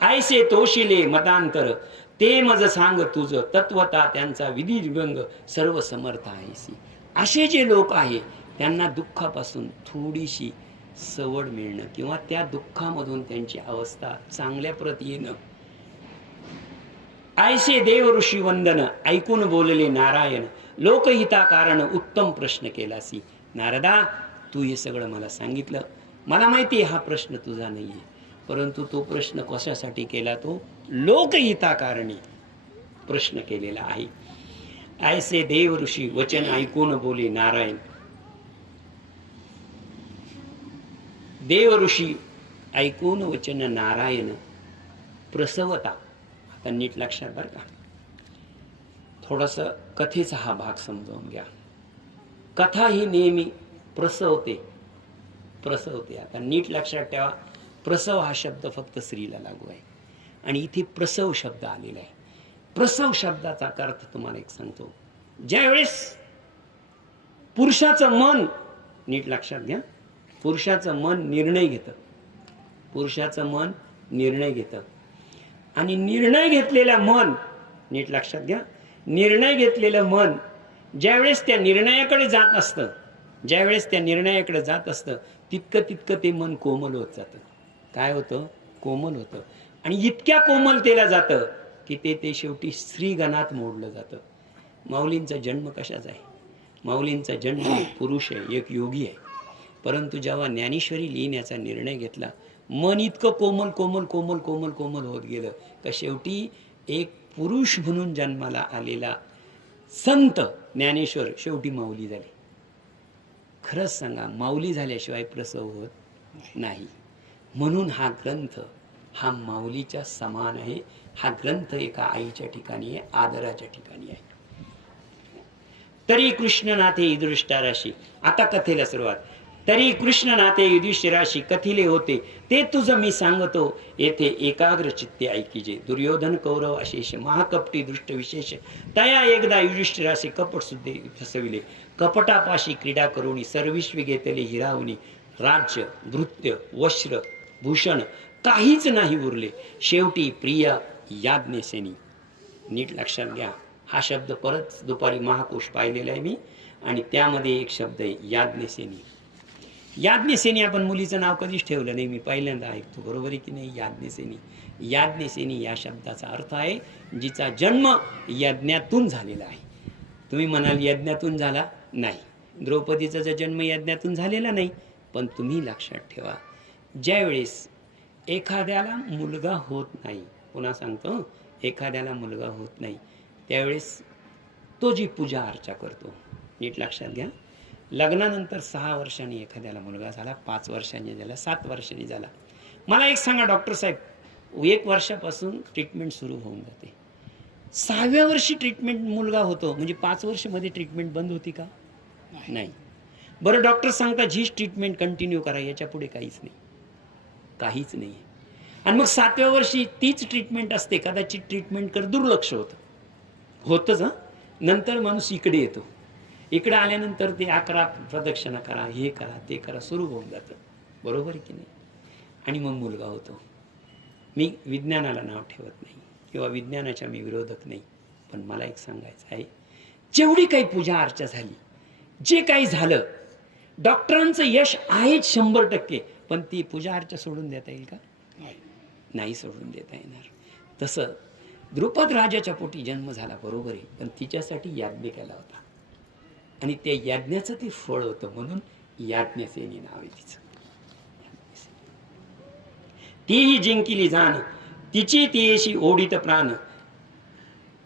ऐसे तोशिले मतांतर ते मज सांग तुझं तत्वता त्यांचा विधिभंग सर्व समर्थ आहेसी. असे जे लोक आहे त्यांना दुःखापासून थोडीशी सवड मिळणं किंवा त्या दुःखामधून त्यांची अवस्था चांगल्या प्रती येणं. ऐसे देव ऋषी वंदन ऐकून बोलले नारायण लोकहिता कारण उत्तम प्रश्न केलासी. नारदा तू हे सगळं मला सांगितलं, मला माहिती आहे हा प्रश्न तुझा नाहीये, परंतु तो प्रश्न कशासाठी केला, तो लोकहिताकारणी प्रश्न केलेला आहे. ऐसे देव ऋषी वचन ऐकून बोले नारायण. देव ऋषी ऐकून वचन नारायण प्रसवता. आता नीट लक्षात बरं का, थोडस कथेचा हा भाग समजावून घ्या. कथा ही नेहमी प्रसवते. आता नीट लक्षात ठेवा, प्रसव हा शब्द फक्त स्त्रीला लागू आहे आणि इथे प्रसव शब्द आलेला आहे. प्रसव शब्दाचा अर्थ तुम्हाला एक सांगतो. ज्यावेळेस पुरुषाचं मन, नीट लक्षात घ्या, पुरुषाचं मन निर्णय घेतं, पुरुषाचं मन निर्णय घेतं आणि निर्णय घेतलेलं मन, नीट लक्षात घ्या, निर्णय घेतलेलं मन ज्यावेळेस त्या निर्णयाकडे जात असतं, ज्यावेळेस त्या निर्णयाकडे जात असतं तितकं तितकं ते मन कोमल होत जातं. काय होतं? कोमल होतं. आणि इतक्या कोमलतेला जातं की ते शेवटी स्त्रीगणात मोडलं जातं. माऊलींचा जन्म कशाचा आहे? माऊलींचा जन्म एक पुरुष आहे, एक योगी आहे. परंतु जेव्हा ज्ञानेश्वरी लिहिण्याचा निर्णय घेतला, मन इतकं कोमल कोमल कोमल कोमल कोमल होत गेलं का शेवटी एक पुरुष म्हणून जन्माला आलेला संत ज्ञानेश्वर शेवटी माऊली झाले. खरंच सांगा, माऊली झाल्याशिवाय प्रसव होत नाही. म्हणून हा ग्रंथ हा माऊलीच्या समान आहे. हा ग्रंथ एका आईच्या ठिकाणी आहे, आदराच्या ठिकाणी आहे. तरी कृष्णनाथे युधिष्ठिराशी, आता कथेला सुरुवात. तरी कृष्णनाथे युधिष्ठिराशी कथिले होते ते तुझं मी सांगतो येथे एकाग्र चित्ते ऐकीजे. दुर्योधन कौरव अशेष महाकपटी दृष्ट विशेष तया एकदा युधिष्ठिराशी कपट सुद्धे फसविले. कपटापाशी क्रीडा करुणी सर्विश्वी घेतले हिरावणी. राज्य भृत्य वस्त्र भूषण काहीच नाही उरले. शेवटी प्रिय याज्ञसेनी. नीट लक्षात घ्या, हा शब्द परत दुपारी महाकोश पाहिलेला आहे मी, आणि त्यामध्ये एक शब्द आहे याज्ञसेनी. याज्ञसेनी आपण मुलीचं नाव कधीच ठेवलं नाही, मी पहिल्यांदा ऐकतो, बरोबर आहे की नाही? याज्ञसेनी. याज्ञसेनी या शब्दाचा अर्थ आहे जिचा जन्म यज्ञातून झालेला आहे. तुम्ही म्हणाल यज्ञातून झाला नाही, द्रौपदीचा जन्म यज्ञातून झालेला नाही. पण तुम्ही लक्षात ठेवा, ज्यावेळेस एखाद्याला मुलगा होत नाही, पुन्हा सांगतो, एखाद्याला मुलगा होत नाही, त्यावेळेस तो जी पूजा अर्चा करतो, नीट लक्षात घ्या, लग्नानंतर 6 वर्षांनी एखाद्याला मुलगा झाला, 5 वर्षांनी झाला, 7 वर्षांनी झाला. मला एक सांगा डॉक्टर साहेब, 1 वर्षापासून ट्रीटमेंट सुरू होऊन जाते, 6व्या वर्षी ट्रीटमेंट मुलगा होतो, म्हणजे 5 वर्षामध्ये ट्रीटमेंट बंद होती का? नाही. बरं, डॉक्टर सांगतात हीच ट्रीटमेंट कंटिन्यू करा, याच्या पुढे काहीच नाही, काहीच नाही. आणि मग 7व्या वर्षी तीच ट्रीटमेंट असते, कदाचित ट्रीटमेंटकडे दुर्लक्ष होतंच. नंतर माणूस इकडे येतो, इकडे आल्यानंतर ते 11 प्रदक्षिणा करा, हे करा, ते करा, सुरू होऊन जातं, बरोबर आहे की नाही? आणि मग मुलगा होतो. मी विज्ञानाला नाव ठेवत नाही किंवा विज्ञानाच्या मी विरोधक नाही, पण मला एक सांगायचं आहे, जेवढी काही पूजा अर्चा झाली, जे काही झालं, डॉक्टरांचं यश आहे 100%, पण ती पूजा अर्चा सोडून देता येईल का? नाही सोडून देता येणार. तसं द्रुपद राजाच्या पोटी जन्म झाला बरोबर आहे, पण तिच्यासाठी याज्ञ केला होता आणि त्या याज्ञाचं ते फळ होतं, म्हणून याज्ञसेनी नाव आहे तिचं. तीही जिंकिली जाण, तिची तियेशी ओढीत प्राण,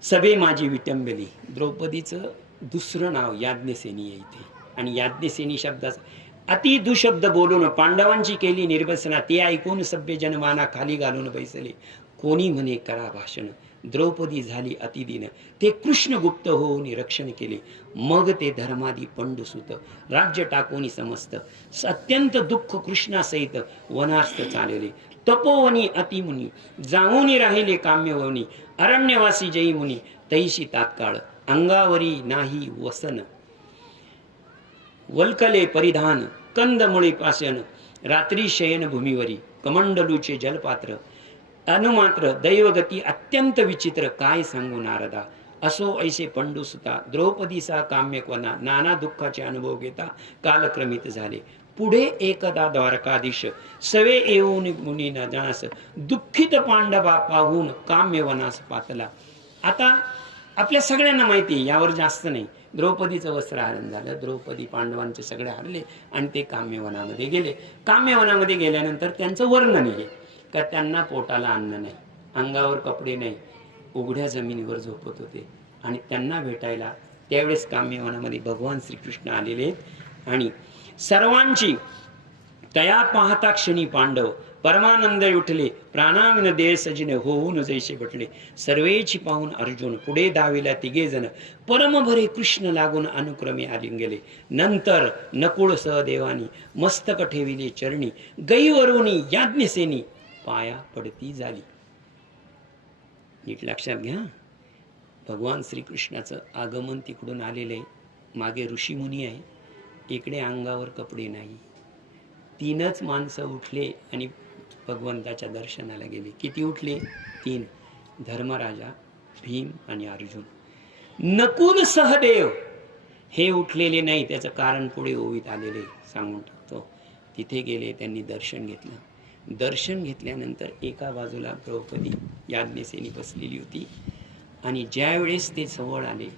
सभे माझी विटंबली. द्रौपदीचं दुसरं नाव याज्ञसेनी आहे इथे. आणि याज्ञसेनी शब्दाचा अति दुशब्द बोलून पांडवांची केली निर्वसना, ते ऐकून सभ्य जनमाना खाली घालून बैसले. कोणी म्हणे करा भाषण, द्रौपदी झाली अतिदीन, ते कृष्ण गुप्त होऊन रक्षण केले. मग ते धर्मादी पंडुसुत, राज्य टाकून समस्त, अत्यंत दुःख कृष्णासहित वनास्थ चालले. तपोवनी अतिमुनी, जाऊनी राहिले काम्यवनी, अरण्यवासी जयी मुनी, तैशी तात्काळ अंगावरी नाही वसन. वल्कले परिधान कंदमुळे पाषण, रात्री शयन भूमीवरी कमंडलूचे जलपात्र. अनुमात्र दैवगती अत्यंत विचित्र, काय सांगू नारदा. असो ऐसे पंडुसुता, द्रौपदीचा काम्यकवना, नाना दुःखाचे अनुभव घेता कालक्रमित झाले. पुढे एकदा द्वारकाधीश, सवे येऊन मुनी न जास, दुःखित पांडवा पाहून काम्यवनास पातला. आता आपल्या सगळ्यांना माहिती आहे, यावर जास्त नाही. द्रौपदीचं वस्त्रहरण झालं, द्रौपदी पांडवांचे सगळे हरले आणि ते काम्यवनामध्ये गेले. काम्यवनामध्ये गेल्यानंतर त्यांचं वर्णन आहे का त्यांना पोटाला अन्न नाही, अंगावर कपडे नाही, उघड्या जमिनीवर झोपत होते. आणि त्यांना भेटायला त्यावेळेस काम्यवनामध्ये भगवान श्रीकृष्ण आलेले आहेत. आणि सर्वांची तया पाहता क्षणी पांडव परमानंद उठले, प्राणाविन देह सजिने होऊन जैसे बटले. सर्वेची पाहून अर्जुन, पुढे धाविला तिघे जण, परम भरे कृष्ण लागून अनुक्रमे आलिंगले. नंतर नकुळ सहदेवानी मस्तक ठेविले चरणी, गैवरुनी याज्ञसेनी पाया पडती झाली. नीट लक्षात घ्या, भगवान श्रीकृष्णाचं आगमन तिकडून आलेलं आहे. मागे ऋषीमुनी आहे, इकडे अंगावर कपडे नाही. 3च माणसं उठले आणि भगवंताच्या दर्शनाला गेले. किती उठले? 3. धर्मराजा, भीम आणि अर्जुन. नकुल सहदेव हे उठलेले नाही. त्याचं कारण पुढे ओवीत आलेले सांगून टाकतो. तिथे गेले, त्यांनी दर्शन घेतलं. दर्शन घेतल्यानंतर एका बाजूला द्रौपदी याज्ञसेनी बसलेली होती. आणि ज्यावेळेस ते जवळ आले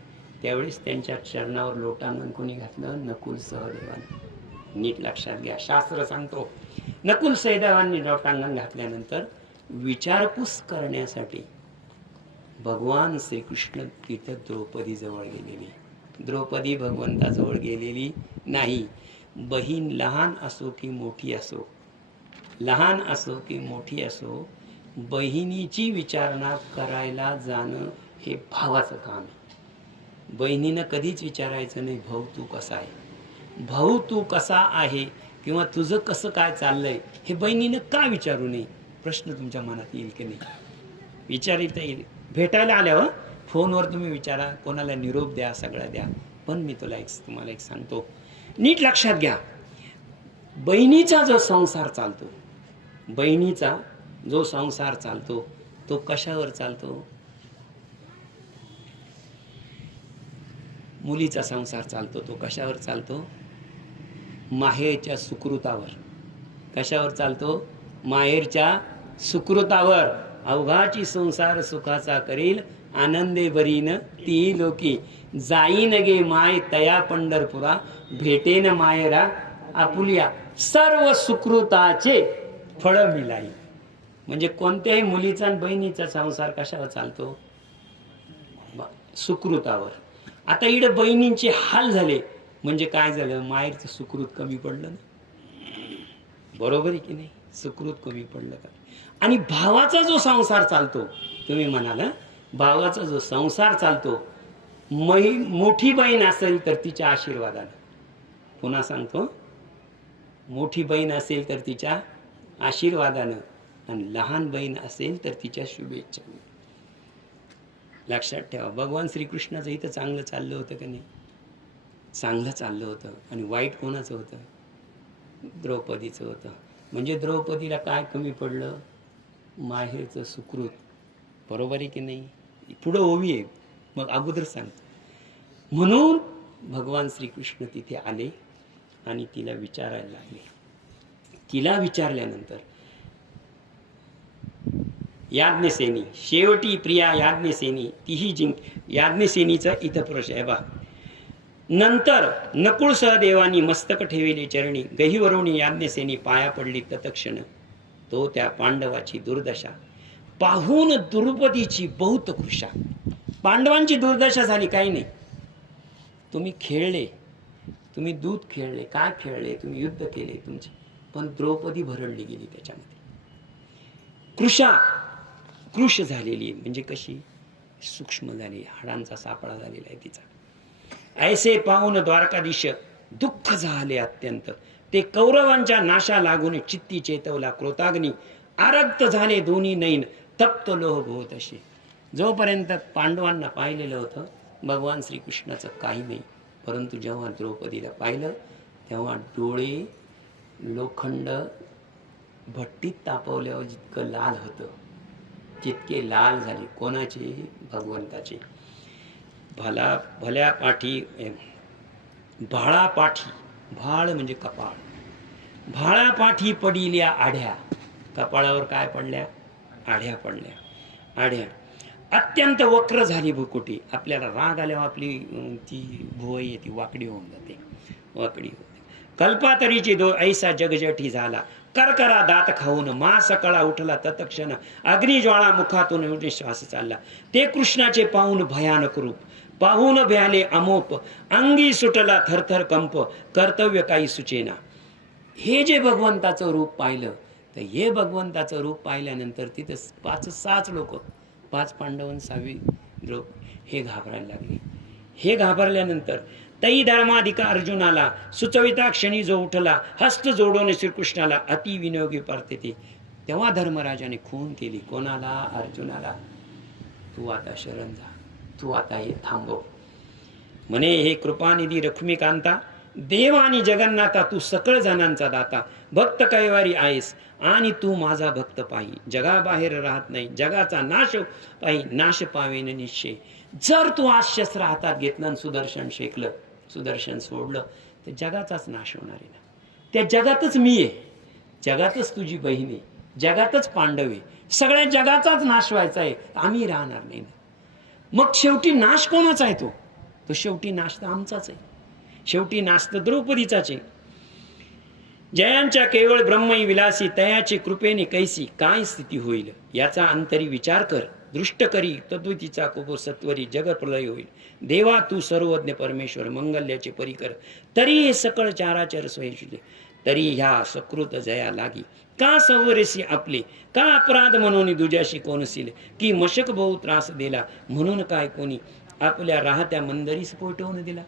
त्यावेळेस त्यांच्या चरणावर लोटांगण कोणी घातलं? नकुल सहदेवाने. नीट लक्षात घ्या, शास्त्र सांगतो नकुल सहदेवांनी लोटांगण घातल्यानंतर विचारपूस करण्यासाठी भगवान श्रीकृष्ण तिथं द्रौपदी जवळ गेलेली. द्रौपदी भगवंताजवळ गेलेली नाही. बहीण लहान असो की मोठी असो, लहान असो की मोठी असो, बहिणीची विचारणा करायला जाणं हे भावाचं काम आहे. बहिणीनं कधीच विचारायचं नाही भाऊ तू कसा आहे, भाऊ तू कसा आहे, किंवा तुझं कसं काय चाललंय हे बहिणीनं का विचारू नये. प्रश्न तुमच्या मनात येईल की नाही? विचारित येईल. भेटायला आल्यावर फोनवर तुम्ही विचारा, कोणाला निरोप द्या, सगळं द्या. पण मी तुम्हाला एक सांगतो, नीट लक्षात घ्या. बहिणीचा जो संसार चालतो, बहिणीचा जो संसार चालतो तो कशावर चालतो? मुलीचा संसार चालतो तो कशावर चालतो? माहेरच्या सुकृतावर. कशावर चालतो? माहेरच्या सुकृतावर. अवघाची संसार सुखाचा करील, आनंदे बरीन ती लोकी. जाईन गे माय तया पंढरपुरा, भेटेन मायरा आपुलिया. सर्व सुकृताचे फळ मिळाई. म्हणजे कोणत्याही मुलीचा आणि बहिणीचा संसार कशावर चालतो? सुकृतावर. आता इकडे बहिणींचे हाल झाले म्हणजे काय झालं? माहेरचं सुकृत कमी पडलं ना, बरोबर आहे की नाही? सुकृत कमी पडलं का? आणि भावाचा जो संसार चालतो, तुम्ही म्हणाल भावाचा जो संसार चालतो, मोठी बहीण असेल तर तिच्या आशीर्वादानं, पुन्हा सांगतो, मोठी बहीण असेल तर तिच्या आशीर्वादानं, आणि लहान बहीण असेल तर तिच्या शुभेच्छा. लक्षात ठेवा, भगवान श्रीकृष्णाचं इथं चांगलं चाललं होतं का नाही? चांगलं चाललं होतं. आणि वाईट कोणाचं होतं? द्रौपदीचं होतं. म्हणजे द्रौपदीला काय कमी पडलं? माहेरचं सुकृत. बरोबर आहे की नाही? पुढं ओवी आहे, मग अगोदर सांगतो. म्हणून भगवान श्रीकृष्ण तिथे आले आणि तिला विचारायला लागले. तिला विचारल्यानंतर याज्ञसेनी, शेवटी प्रिया याज्ञसेनी तीही याज्ञसेनीचा इथं प्रश्न आहे बा. नंतर नकुळ सहदेवानी मस्तक ठेविले चरणी, गहीवरुणी याज्ञसेनी पाया पडली तत्क्षण. तो त्या पांडवाची दुर्दशा पाहून द्रुपदीची बहुत कृशा. पांडवांची दुर्दशा झाली, काही नाही. तुम्ही खेळले, तुम्ही दूध खेळले, काय खेळले, तुम्ही युद्ध केले तुमचे, पण द्रौपदी भरडली गेली त्याच्यामध्ये. कृश झालेली म्हणजे कशी, सूक्ष्म झाली, हाडांचा सापळा झालेला आहे तिचा. ऐसे पाहून द्वारकाधीश दुःख झाले अत्यंत. ते कौरवांच्या नाशा लागून चित्ती चेतवला क्रोताग्नी. आरक्त झाले दोन्ही नैन, तप्त लोह भोत असे. जोपर्यंत पांडवांना पाहिलेलं होतं भगवान श्रीकृष्णाचं काही नाही, परंतु जेव्हा द्रौपदीला पाहिलं तेव्हा डोळे लोखंड भट्टीत तापवल्यावर जितकं लाल होतं तितके लाल झाले. कोणाचे? भगवंताचे. भल्या पाठी भाळा पाठी, भाळ म्हणजे कपाळ, भाळा पाठी पडिल्या आढ्या. कपाळावर काय पडल्या? आढ्या पडल्या. आढ्या अत्यंत वक्र झाली भुकुटी. आपल्याला राग आल्यावर आपली ती भुवई ती वाकडी होऊन जाते, वाकडी होते. कल्पातरीची दो ऐसा जगजठी झाला. करकरा दात खाऊन मा सकळा उठला तत्क्षण. अग्निज्वाळा मुखातून श्वास चालला. ते कृष्णाचे पाहून भयानक रूप पाहून भ्याले अमोप. अंगी सुटला थरथर कंप, कर्तव्य काही सुचेना. हे जे भगवंताचं रूप पाहिलं, तर हे भगवंताचं रूप पाहिल्यानंतर तिथे 5-6 लोक, 5 पांडव 6वी द्रौप, हे घाबरायला लागले. हे घाबरल्यानंतर तई धर्माधिका अर्जुनाला सुचविता क्षणी जो उठला, हस्त जोडून श्रीकृष्णाला अति विनियोगी परते ते. तेव्हा धर्मराजाने खून केली. कोणाला? अर्जुनाला. तू आता शरण जा, तू आता हे थांबव. म्हणे हे कृपानिधी रक्ष्मीकांता, देव आणि जगन्नाथा, तू सकळ जणांचा दाता. भक्त कैवारी आहेस आणि तू माझा भक्त पाही. जगाबाहेर राहत नाही, जगाचा नाश पाही, नाश पावेन निश्चय. जर तू आज शस्त्र हातात घेतलं आणि सुदर्शन शेकलं, सुदर्शन सोडलं, तर जगाचाच नाश होणार आहे ना. त्या जगातच मी आहे, जगातच तुझी बहीण आहे, जगातच पांडव आहे, सगळ्या जगाचाच नाश व्हायचा आहे, आम्ही राहणार नाही. मग शेवटी नाश कोणाचा आहे? तो शेवटी नाश तर आमचाच आहे, शेवटी नाश तर द्रौपदीचाच आहे. जयांच्या केवळ ब्रह्मई विलासी, तयाची कृपेने कैसी काय स्थिती होईल. याचा अंतरी विचार कर, दृष्ट करी तद्वतीचा कोपो सत्वरी जग प्रलय होईल. देवा तू सर्वज्ञ परमेश्वर, मंगल्याचे परिकर. तरी हे सकळ चाराचर सोयीले, तरी ह्या सकृत जया लागी. का संवरेसी आपले, का अपराध म्हणून दुजाशी कोणसील. की मशक बहु त्रास दिला, म्हणून काय कोणी आपल्या राहत्या मंदरीस पोटवून दिला.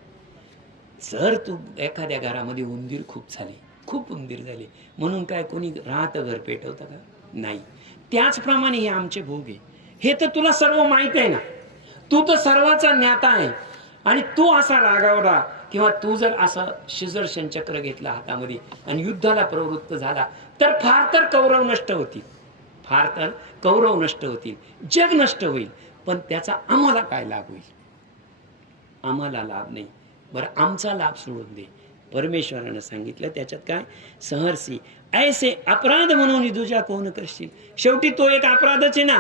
जर तू एखाद्या घरामध्ये उंदीर खूप झाले, खूप उंदीर झाले, म्हणून काय कोणी राहत घर पेटवतं का? नाही. त्याचप्रमाणे हे आमचे भोग आहे. हे तर तुला सर्व माहित आहे ना, तू तर सर्वाचा ज्ञाता आहे. आणि तू असा रागावला किंवा तू जर असा सुदर्शन चक्र घेतला हातामध्ये आणि युद्धाला प्रवृत्त झाला, तर फार तर कौरव नष्ट होतील, फार तर कौरव नष्ट होतील, जग नष्ट होईल. पण त्याचा आम्हाला काय लाभ होईल? आम्हाला लाभ नाही. बरं, आमचा लाभ सोडून दे. परमेश्वरानं सांगितलं त्याच्यात काय? सहर्षी ऐसे अपराध म्हणून तुझ्या कोण करशील. शेवटी तो एक अपराधच आहे ना,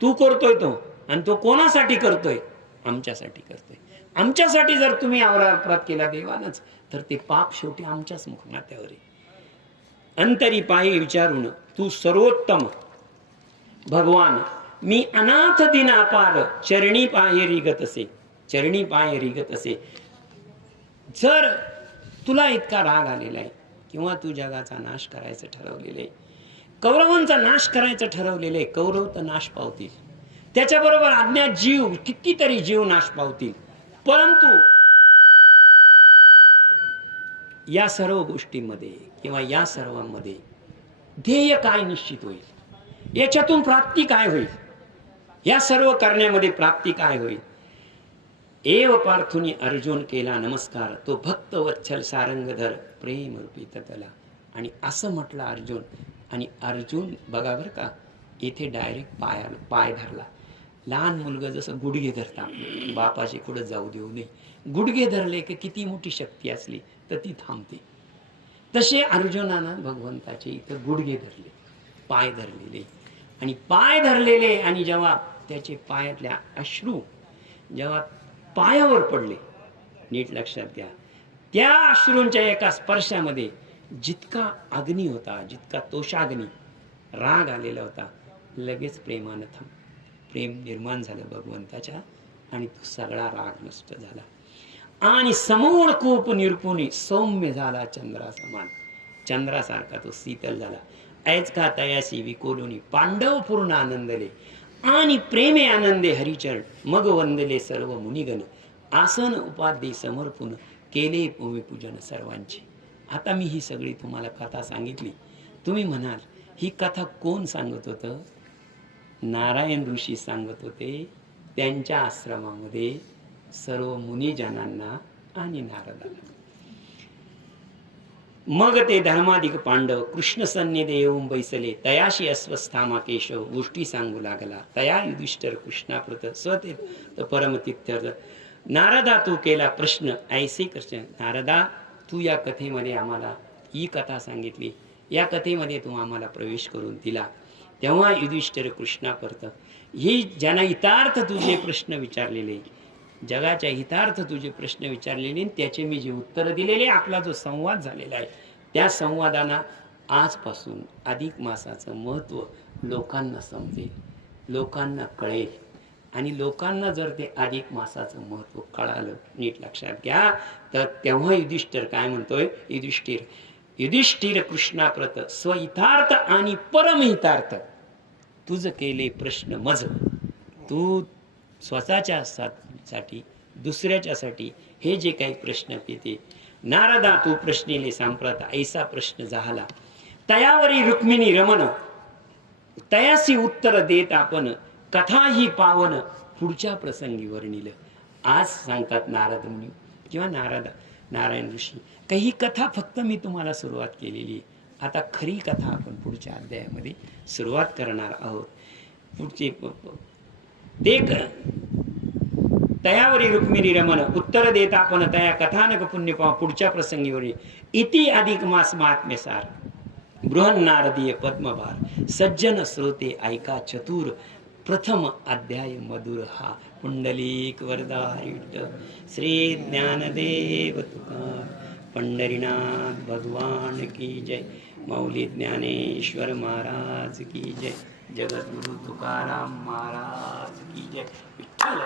तू करतोय तो, आणि तो कोणासाठी करतोय? आमच्यासाठी करतोय. आमच्यासाठी जर तुम्ही अपराध केला देवानच, तर ते पाप शेवटी आमच्याच मुखमात्यावर आहे. अंतरी पायी विचारून तू सर्वोत्तम भगवान, मी अनाथ दिन अपार, चरणी पाये रिगत असे, चरणी पाये रिगत असे. जर तुला इतका राग आलेला आहे किंवा तू जगाचा नाश करायचं ठरवलेलं आहे, कौरवांचा नाश करायचं ठरवलेलं आहे, कौरव तर नाश पावतील, त्याच्याबरोबर अज्ञात जीव कितीतरी जीव नाश पावतील. परंतु या सर्व गोष्टींमध्ये किंवा या सर्वांमध्ये ध्येय काय निश्चित होईल, याच्यातून प्राप्ती काय होईल, या सर्व करण्यामध्ये प्राप्ती काय होईल. एव पार्थुनी अर्जुन केला नमस्कार, तो भक्त वत्सल सारंगधर प्रेम रूपी ततला. आणि असं म्हटलं अर्जुन. आणि अर्जुन बघा बरं का, इथे डायरेक्ट पाय धरला. लहान मुलगा जसं गुडघे धरता, बापाशी कुठं जाऊ देऊ नये. गुडघे धरले की किती मोठी शक्ती असली तर ती थांबते. तसे अर्जुनानं भगवंताचे इथं गुडघे धरले, पाय धरलेले, आणि पाय धरलेले, आणि जेव्हा त्याचे पायातल्या अश्रू जेव्हा पायावर पडले, नीट लक्षात घ्या, त्या अश्रूंच्या एका स्पर्शामध्ये जितका अग्नी होता, जितका तोषाग्नी, राग आलेला होता, लगेच प्रेमानं प्रेम निर्माण झालं भगवंताच्या, आणि तो सगळा राग नष्ट झाला, आणि समूळ कूप निरपुनी सौम्य झाला चंद्रा समान, चंद्रासारखा तो शीतल झाला. ऐच का तयासी विकोलोनी पांडव पूर्ण आनंदले, आणि प्रेमे आनंदे हरिचरण, मग वंदले सर्व मुनिगण, आसन उपाधी समर्पून केले भूमिपूजन सर्वांचे. आता मी ही सगळी तुम्हाला कथा सांगितली. तुम्ही म्हणाल ही कथा कोण सांगत होतं? नारायण ऋषी सांगत होते त्यांच्या आश्रमामध्ये सर्व मुनिजनांना आणि नारदांना. मग ते धर्माधिक पांडव कृष्ण सन्निधे येऊन बैसले, तयाशी अस्वस्थामा केशव गोष्टी सांगू लागला. तया युधिष्ठिर कृष्णाप्रत स्वते परमतीर्थर्थ, नारदा तू केला प्रश्न ऐसे कृष्ण. नारदा तू या कथेमध्ये आम्हाला ही कथा सांगितली, या कथेमध्ये तू आम्हाला प्रवेश करून दिला. तेव्हा युधिष्ठिर कृष्णाप्रत, ही ज्यांना हितार्थ तुझे प्रश्न विचारलेले, जगाच्या हितार्थ तुझे प्रश्न विचारलेले, त्याचे मी जे उत्तर दिलेले, आपला जो संवाद झालेला आहे, त्या संवादाना आजपासून अधिक मासाचं महत्त्व लोकांना समजेल, लोकांना कळेल. आणि लोकांना जर ते अधिक मासाचं महत्त्व कळालं, नीट लक्षात घ्या, तर तेव्हा युधिष्ठिर काय म्हणतोय, युधिष्ठिर कृष्णाप्रत स्वहितार्थ आणि परमहितार्थ तुझ केले प्रश्न मज. तू स्वतःच्या साठी, दुसऱ्याच्यासाठी हे जे काही प्रश्न येते, नारदा तू प्रश्नेले सांप्रत ऐसा प्रश्न झाला. तयावरी रुक्मिणी रमण, तयासी उत्तर देत आपण, कथा ही पावन पुढच्या प्रसंगी वर्णिलं. आज सांगतात नारद मुनी किंवा नारायण ऋषी, काही कथा फक्त मी तुम्हाला सुरुवात केलेली, आता खरी कथा आपण पुढच्या अध्यायामध्ये सुरुवात करणार आहोत. पुढचे ते तयावरी रुक्मिणी रमण, उत्तर देत आपण तया कथानक पुण्य पाव पुढच्या प्रसंगीवर इति अधिक मास महात्म्यसार, बृहन नारदीय पद्मभार, सज्जन श्रोते ऐका चतुर, प्रथम अध्याय मधुर हा. पुंडलिक वरदारी विठ्ठल श्री ज्ञानदेव तुकार, पंढरीनाथ भगवान की जय, मौली ज्ञानेश्वर महाराज की जय, जगद्गुरु तुकाराम महाराज की जय. विठ्ठल